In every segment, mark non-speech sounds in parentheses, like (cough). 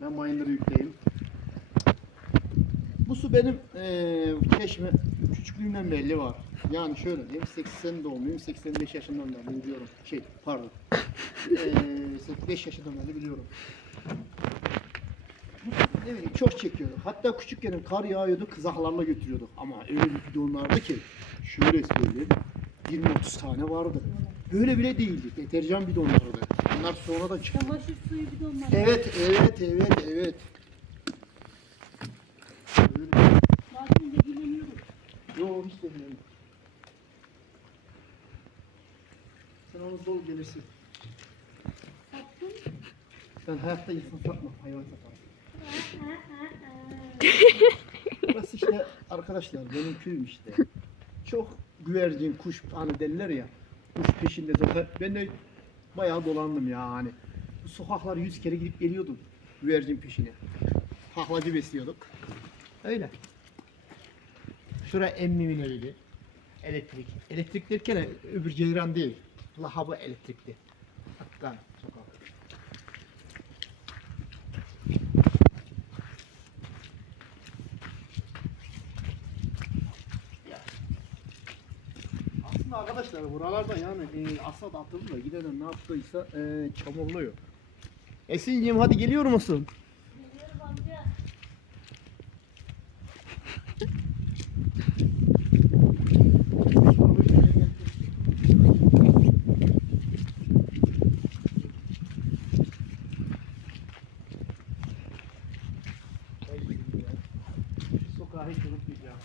Ben mayınları yükleyeyim. Bu su benim eee çeşme küçüklüğümden belli var. Yani şöyle diyeyim 80 doğumluyum 85 yaşından beri biliyorum. Şey pardon. Eee 5 yaşından beri biliyorum. Ne bileyim çok çekiyorduk. Hatta küçükken kar yağıyordu kızaklarla götürüyorduk. Ama öyle bir bidonlardı ki şöyle söyleyeyim 20-30 tane vardı. Böyle bile değildi. Deterjan bidonlarıydı. Bunlar sonra da çıktı. Çamaşır suyu bidonları. Evet, evet, evet, evet. Bazen ilgileniyorum. Yo hiç demiyorum. Sen onu dol gelirsin. Sattım. Ben hayatta insan satmam, hayvan satarım. (laughs) Burası işte arkadaşlar benim köyüm işte. Çok güvercin, kuş hani derler ya. Kuş peşinde zaten. Ben de bayağı dolandım ya hani. Bu sokaklar yüz kere gidip geliyordum güvercin peşine. Taklacı besliyorduk. Öyle. Şura emmimin eviydi. Elektrik. Elektrik derken öbür ceyran değil. Lahabı elektrikli. Hatta sokak. Aslında arkadaşlar buralarda yani e, asat atıldı da giden ne yaptıysa e, çamurluyor. Esin'cim hadi geliyor musun? Geliyorum amca. Şu sokağı hiç unutmayacağım.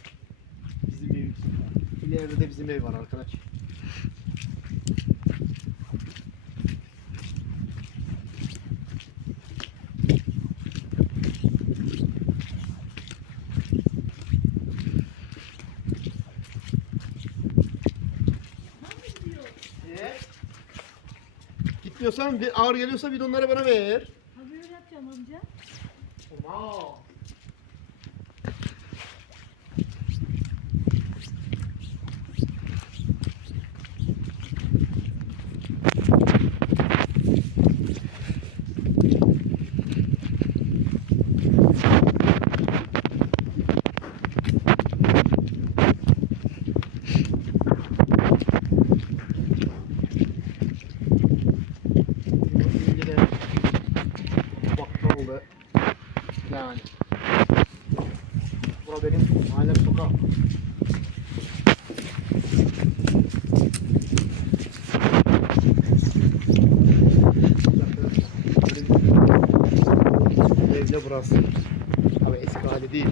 Bizim ev sokağı. İleride de bizim ev var arkadaş. Gitmiyorsan bir ağır geliyorsa bidonları bana ver. Haber yapacağım amca. Tamam. Şimdi de bakkaldı. Yani. Bura benim mahallem sokak. Evde burası. Abi eski hali değil.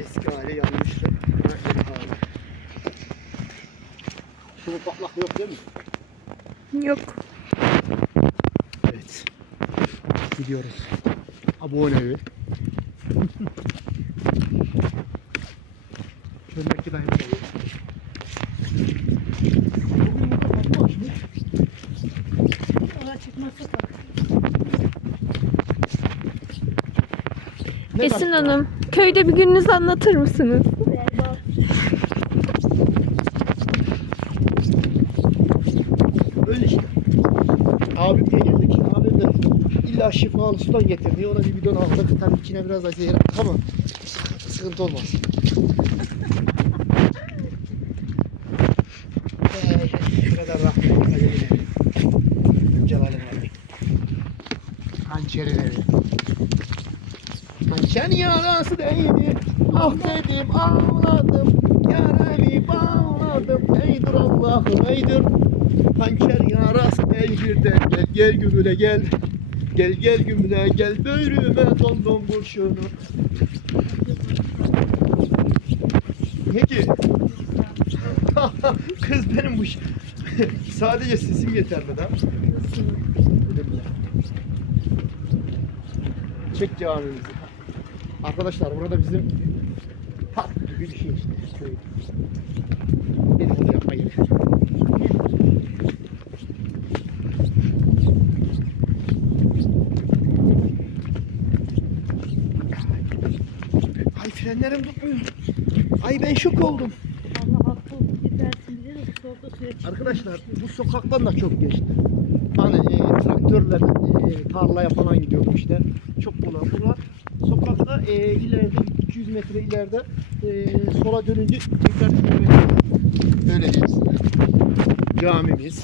Eski hali yanlıştı. Ha, yeni hali. Şunu patlak yok değil mi? Yok. Evet. Gidiyoruz. Abone evi. Çömlekli dayım evi. Bugün burada kapı açmış. Ona çıkmaz sokak. Ne Esin? Hanım, köyde bir gününüzü anlatır mısınız? Öyle işte. Abimle geldik. Abim de illa şifalı sudan getirdi. Ona bir bidon aldık. Tabii içine biraz da zehir attık ama sıkıntı, olmaz. Ee, Hançer yarası değdi. Ah dedim ağladım. Yaremi bağladım. Eydir Allah'ım eydir. Hançer yarası değdirde gel gel gümüle gel. Gel gel gümüle gel böğrüme dondum kurşunu. Ne ki? (laughs) Kız benim bu. (laughs) Sadece sesim yeterli da. Çek camimizi. Arkadaşlar burada bizim park gibi bir şey işte köy. Benim onu yapma yeri. Ay frenlerim tutmuyor. Ay ben şok oldum. Arkadaşlar bu sokaktan da çok geçti. hani e, traktörle e, tarlaya falan gidiyordum işte. Çok kolay. Bunlar sokakta e, ileride 200 metre ileride e, sola dönünce tekrar şöyle öyle diyeyim. Camimiz.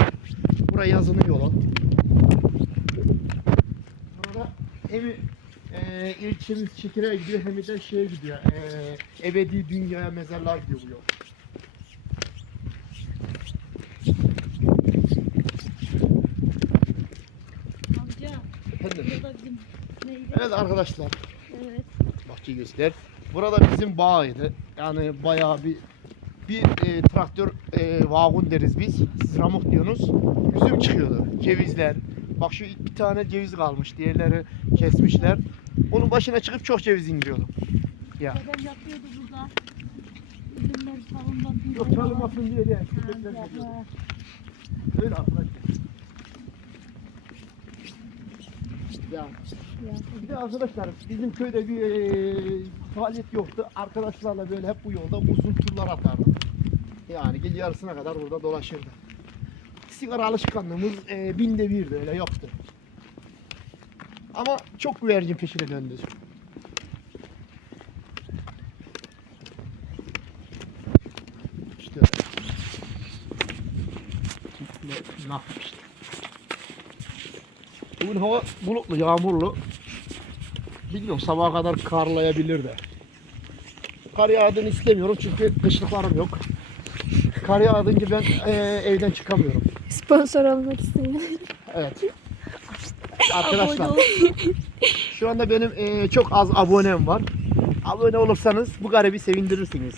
Buraya yazının yolu. Sonra evi e, ilçemiz Çekire'ye gidiyor hem de şeye gidiyor. E, ebedi dünyaya mezarlar gidiyor bu yol. Amca Efendim? burada? Evet arkadaşlar. Bahçe göster. Burada bizim bağıydı. Yani bayağı bir bir e, traktör e, vagon deriz biz. Siz ramuk diyorsunuz. Üzüm çıkıyordu. Cevizler. Bak şu bir tane ceviz kalmış. Diğerleri kesmişler. Onun başına çıkıp çok ceviz indiriyordum. Ya. Dedem yapıyordu burada. Üzümler salınmasın. Yok çalınmasın diye de. Öyle arkadaşlar. Ya. Bir de arkadaşlar bizim köyde bir e, faaliyet yoktu. Arkadaşlarla böyle hep bu yolda uzun turlar atardık. Yani gece yarısına kadar burada dolaşırdı. Sigara alışkanlığımız e, binde birdi öyle yoktu. Ama çok güvercin peşine döndü. İşte. Ne, işte. Bugün hava bulutlu, yağmurlu. Bilmiyorum sabaha kadar karlayabilir de. Kar yağdığını istemiyorum çünkü kışlıklarım yok. Kar yağdığınca ben eee, evden çıkamıyorum. Sponsor olmak istedim. Evet. Arkadaşlar şu anda benim eee, çok az abonem var. Abone olursanız bu garibi sevindirirsiniz.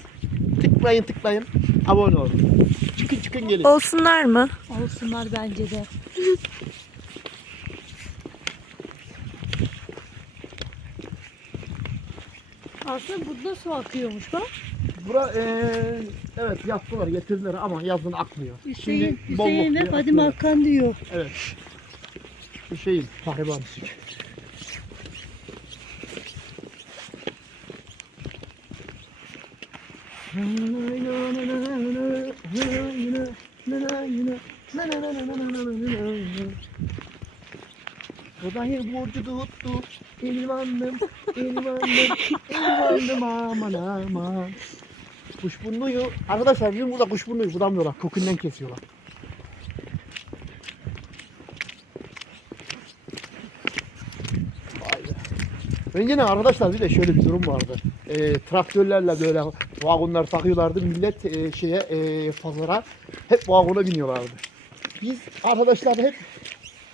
Tıklayın tıklayın abone olun. Çıkın çıkın gelin. Olsunlar mı? Olsunlar bence de. Aslında burada su akıyormuş bak. Bura eee, evet yaptılar getirdiler ama yazın akmıyor. Hüseyin, Şimdi bolluk Hüseyin diye ve Fadime akıyor. Diyor. Evet. Bu şeyin Kadayı borcu tuttu, elvandım, elvandım, elvandım aman aman. Kuşburnuyu, arkadaşlar bizim burada kuşburnuyu bulamıyorlar, kökünden kesiyorlar. Be. Önceden arkadaşlar bir de şöyle bir durum vardı. E, traktörlerle böyle vagonlar takıyorlardı. Millet e, şeye e, pazara hep vagona biniyorlardı. Biz arkadaşlar hep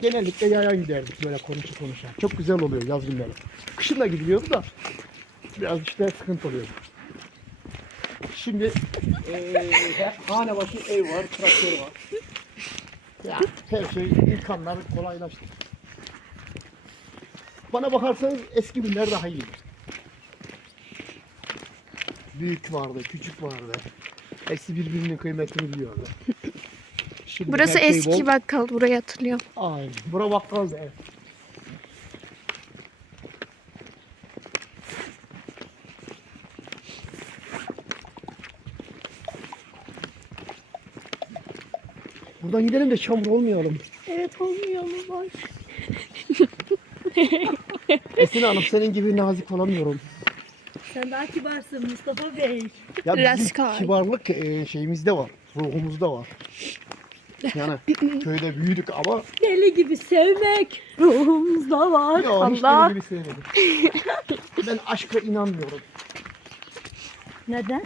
genellikle yayan giderdik böyle konuşa konuşa. Çok güzel oluyor yaz günleri. Kışın da gidiliyordu da biraz işte sıkıntı oluyor. Şimdi e, hane başı ev var, traktör var. Ya, her şey imkanlar kolaylaştı. Bana bakarsanız eski günler daha iyiydi. Büyük vardı, küçük vardı. Hepsi birbirinin kıymetini biliyordu. Şimdi Burası her şey eski bol. bakkal. Burayı hatırlıyorum. Aynen. Bura bakkaldı evet. Buradan gidelim de çamur olmayalım. Evet olmuyor mu bak. (laughs) Esin Hanım senin gibi nazik olamıyorum. Sen daha kibarsın Mustafa Bey. Ya bizim kibarlık e, şeyimizde var. Ruhumuzda var. Yani (laughs) köyde büyüdük ama Deli gibi sevmek ruhumuzda var. yok hiç Allah. deli gibi sevmedim. (laughs) ben aşka inanmıyorum. Neden?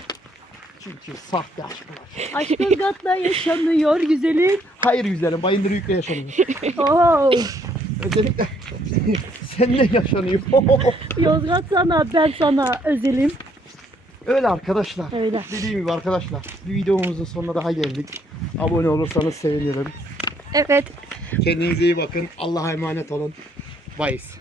Çünkü sahte aşk var. Aşk Ilgat'la yaşanıyor güzelim. Hayır güzelim bayındır yükle yaşanıyor. Oo, Özellikle (laughs) seninle yaşanıyor. Yozgat sana ben sana özelim. Öyle arkadaşlar. Öyle. Dediğim gibi arkadaşlar bir videomuzun sonuna daha geldik. Abone olursanız sevinirim. Evet. Kendinize iyi bakın. Allah'a emanet olun. Bayız.